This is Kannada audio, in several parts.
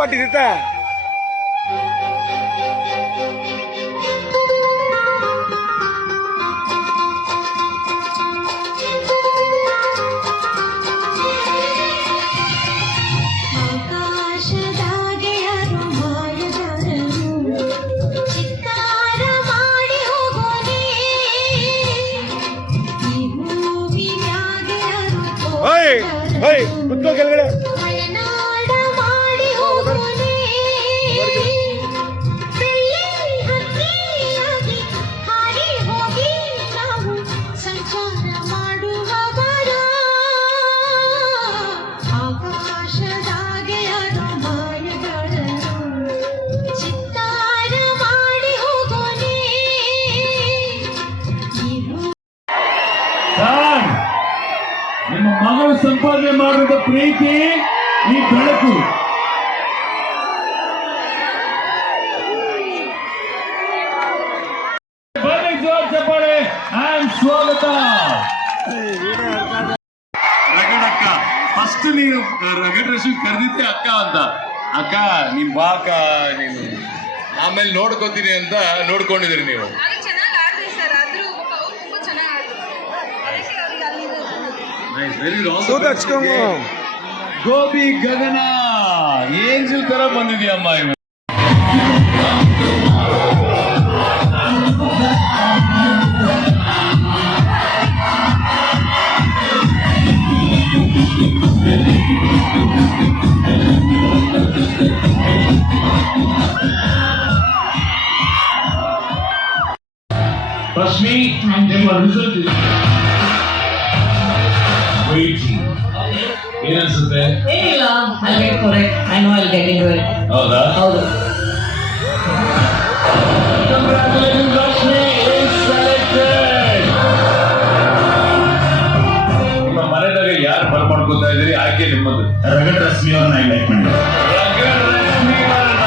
ಪಾರ್ಟಿ ಇರುತ್ತೆ. ಕುತ್ಕೋ ಕೆಳಗಡೆ. ನಿಮ್ಮ ಮಗಳು ಸಂಪಾದನೆ ಮಾಡಿದ ಪ್ರೀತಿ ಈ ಬೆಳಕು. ಚಪ್ಪಾಳೆ ಆ್ಯಂಡ್ ಸ್ವಾಗತ. ರಗಡಕ್ಕ ಫಸ್ಟ್ ನೀನು ರಗಡ್ ರಶಿ ಕರೆದಿದ್ದೆ ಅಕ್ಕ ಅಂತ. ಅಕ್ಕ ನೀನ್ ಬಾಕ ನೀನು ಆಮೇಲೆ ನೋಡ್ಕೋತೀನಿ ಅಂತ ನೋಡ್ಕೊಂಡಿದ್ರಿ ನೀವು. ಗೋಬಿ ಗಗನ ಏಂಜಲ್ ತರ ಬಂದಿದ್ಯಮ್ಮ ಇವ. Trust me, ನಿಮ್ಮ ರಿಸಲ್ಟ್ ಏನಿಸುತ್ತೆ? ಏನಿಲ್ಲ, I'll wait for it. I know I'll get into it. ಹೌದಾ? ಹೌದು. Congratulations, Lakshmi is selected. ನಿಮ್ಮ ಮನೆದಾಗ ಯಾರು ಬರ್ಮಾಡ್ಕೊತಾ ಇದ್ದೀರಿ? ಆಯ್ಕೆ ನಿಮ್ಮದು. ರಗಡ್ ರಶ್ಮಿ ಅವ್ರನ್ನ ಲೈಕ್ ಮಾಡಿ. ರಗಡ್ ರಶ್ಮಿ ಅವರನ್ನ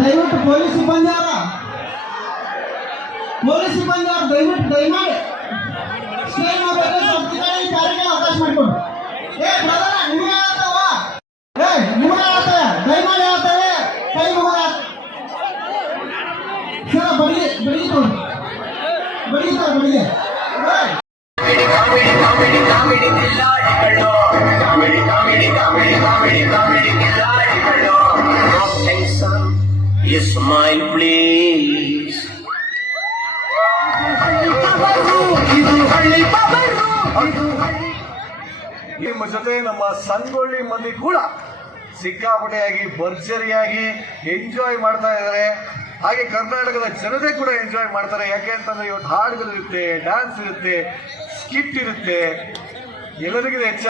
ದಯವಿಟ್ಟು ಪೊಲೀಸ್ ಸಿಬ್ಬಂದಿ ದಯವಿಟ್ಟು ದಯಮಾಡಿ ಸ್ಟೇಜ್ ಮಾಡಬೇಕು. ಯಾರಿಗೆ ಅವಕಾಶ ಮಾಡಿಕೊಡು. ಬ್ರದರ ನಿಮಗೆ ಆಗ್ತಾವ, ನಿಮಗೆ ಆಗ್ತವೆ, ದಯಮಾಡಿ ಆಗ್ತವೆ. ಕೈ ಮುಗಿದ ಸರ ಬಡಿಗೆ ಕೊಡು, ಬಡಿಗೆ ಬಡಿಗೆ. You smile, please. ನಿಮ್ಮ ಜೊತೆ ನಮ್ಮ ಸಂಗೊಳ್ಳಿ ಮಂದಿ ಕೂಡ ಸಿಕ್ಕಾಪಟ್ಟೆಯಾಗಿ ಭರ್ಜರಿಯಾಗಿ ಎಂಜಾಯ್ ಮಾಡ್ತಾ ಇದ್ದಾರೆ. ಹಾಗೆ ಕರ್ನಾಟಕದ ಜನತೆ ಕೂಡ ಎಂಜಾಯ್ ಮಾಡ್ತಾರೆ. ಯಾಕೆ ಅಂತಂದ್ರೆ ಇವತ್ತು ಹಾಡುಗಳಿರುತ್ತೆ, ಡ್ಯಾನ್ಸ್ ಇರುತ್ತೆ, ಸ್ಕಿಟ್ ಇರುತ್ತೆ. ಎಲ್ಲರಿಗೂ ಹೆಚ್ಚು